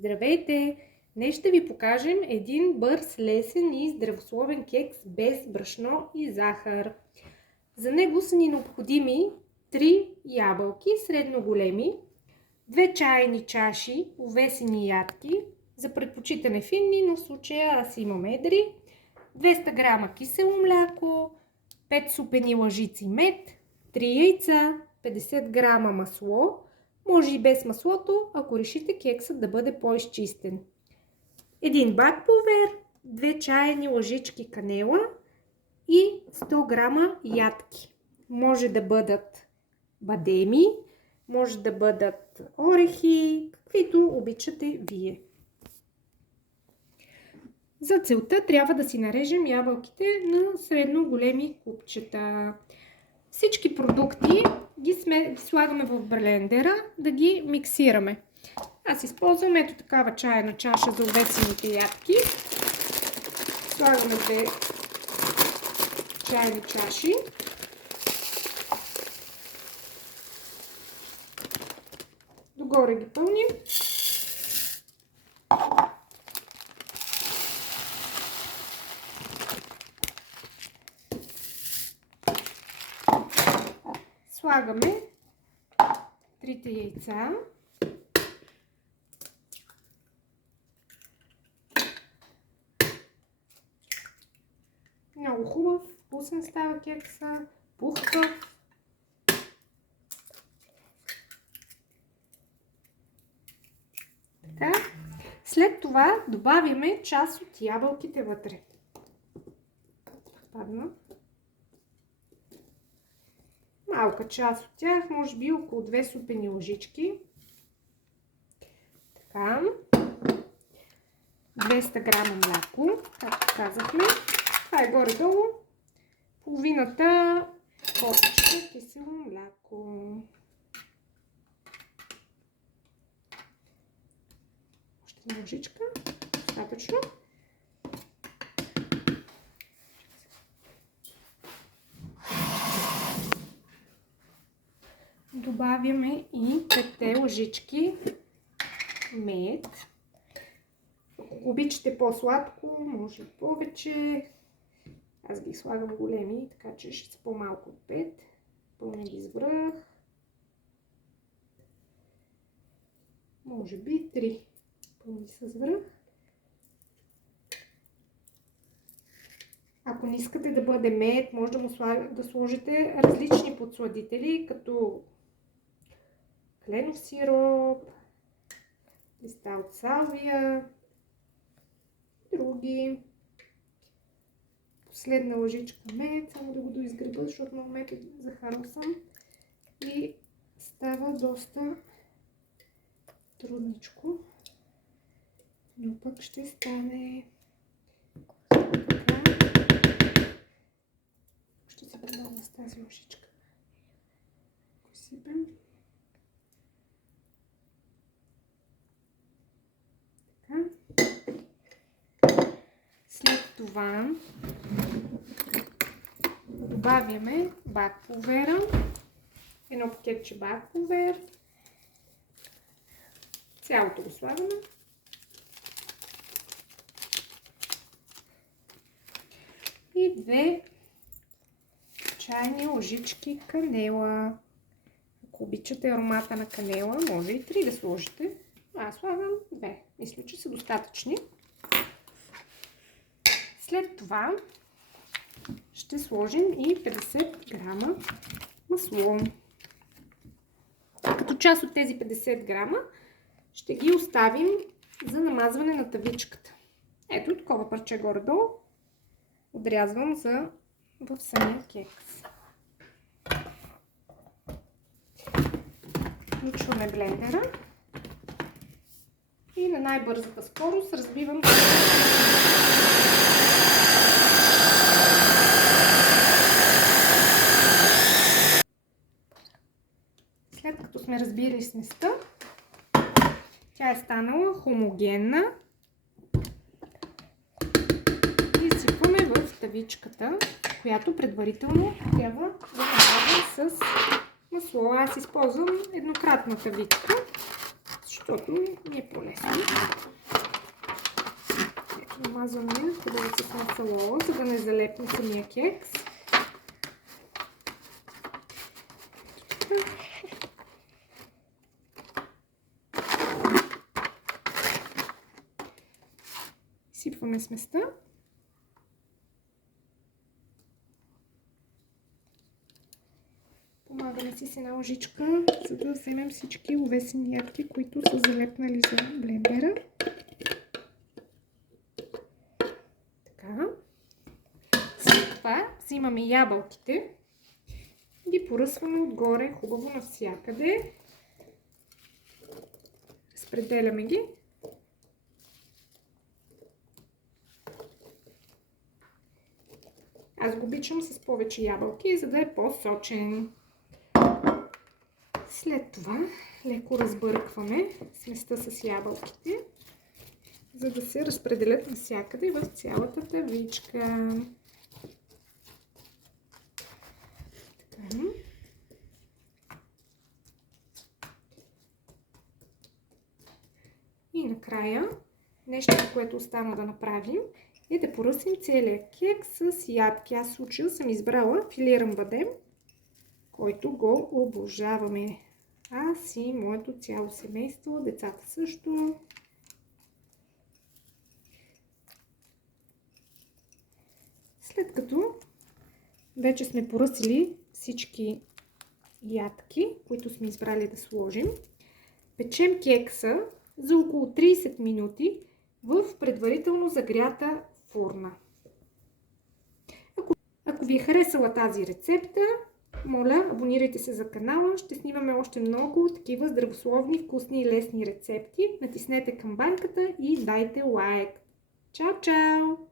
Здравейте! Днес ще ви покажем един бърз, лесен и здравословен кекс без брашно и захар. За него са ни необходими 3 ябълки, средно големи, 2 чайни чаши, увесени ядки, за предпочитане финни, но в случая аз имам едри, 200 грама кисело мляко, 5 супени лъжици мед, 3 яйца, 50 грама масло, може и без маслото, ако решите кексът да бъде по-изчистен. Един бак пулвер, 2 чайни лъжички канела и 100 грама ядки. Може да бъдат бадеми, може да бъдат орехи, каквито обичате вие. За целта трябва да си нарежем ябълките на средно големи купчета. Всички продукти ги слагаме в блендера да ги миксираме. Аз използвам ето такава чайна чаша за увесените ядки. Слагаме 2 чайни чаши. Догоре ги пълним. Слагаме 3 яйца. Много хубав, вкусен става кекса, пухкав. Така. След това добавяме част от ябълките вътре. Падна. Малка част от тях, може би около 2 супени лъжички. Така. 200 грама мляко, както казахме. Това е горе-долу половината копчета кисело мляко. Още една лъжичка. Достатъчно. Добавяме и 5 лъжички мед. Ако обичате по-сладко, може повече. Аз ги слагам големи, така че ще са по-малко от 5. Пълня ги с връх. Може би 3. Пълни с връх. Ако не искате да бъде мед, може да сложите различни подсладители, като кленов сироп, листа от салвия, други. Последна лъжичка мед, само да го доизгреба, защото много мед е захарал съм. И става доста трудничко, но пък ще стане. Ще се предавам с тази лъжичка. Посипем. Така. След това добавяме бак пулвера. Едно пакетче бак пулвер. Цялото го слагаме. И 2 чайни лъжички канела. Ако обичате аромата на канела, може и 3 да сложите. Аз слагам 2. Мисля, че са достатъчни. След това ще сложим и 50 грама масло. Като част от тези 50 грама ще ги оставим за намазване на тавичката. Ето такова парче горе-долу отрязвам в самия кекс. Включваме блендера и на най-бързата скорост разбивам. След като сме разбили сместа, тя е станала хомогенна. И сипваме в тавичката, която предварително трябва да намазим с масло. Аз използвам еднократна тавичка, защото защото ми е по-лесно. Намазваме хубаво с масало, за да не залепне самия кекс. Сипваме сместа. Помагаме си с една лъжичка, за да вземем всички увесени ядки, които са залепнали за блендера. Така. След това взимаме ябълките, ги поръсваме отгоре хубаво навсякъде. Разпределяме ги. Аз го обичам с повече ябълки, за да е по-сочен. След това леко разбъркваме сместа с ябълките, за да се разпределят навсякъде в цялата тавичка. Така. И накрая, нещо, което остана да направим, е да поръсим целия кекс с ядки. Аз в случая съм избрала филиран бадем, който го обожаваме. Аз и моето цяло семейство, децата също. След като вече сме поръсили всички ядки, които сме избрали да сложим, печем кекса за около 30 минути в предварително загрята фурна. Ако ви е харесала тази рецепта, моля, абонирайте се за канала. Ще снимаме още много такива здравословни, вкусни и лесни рецепти. Натиснете камбанката и дайте лайк. Чао, чао!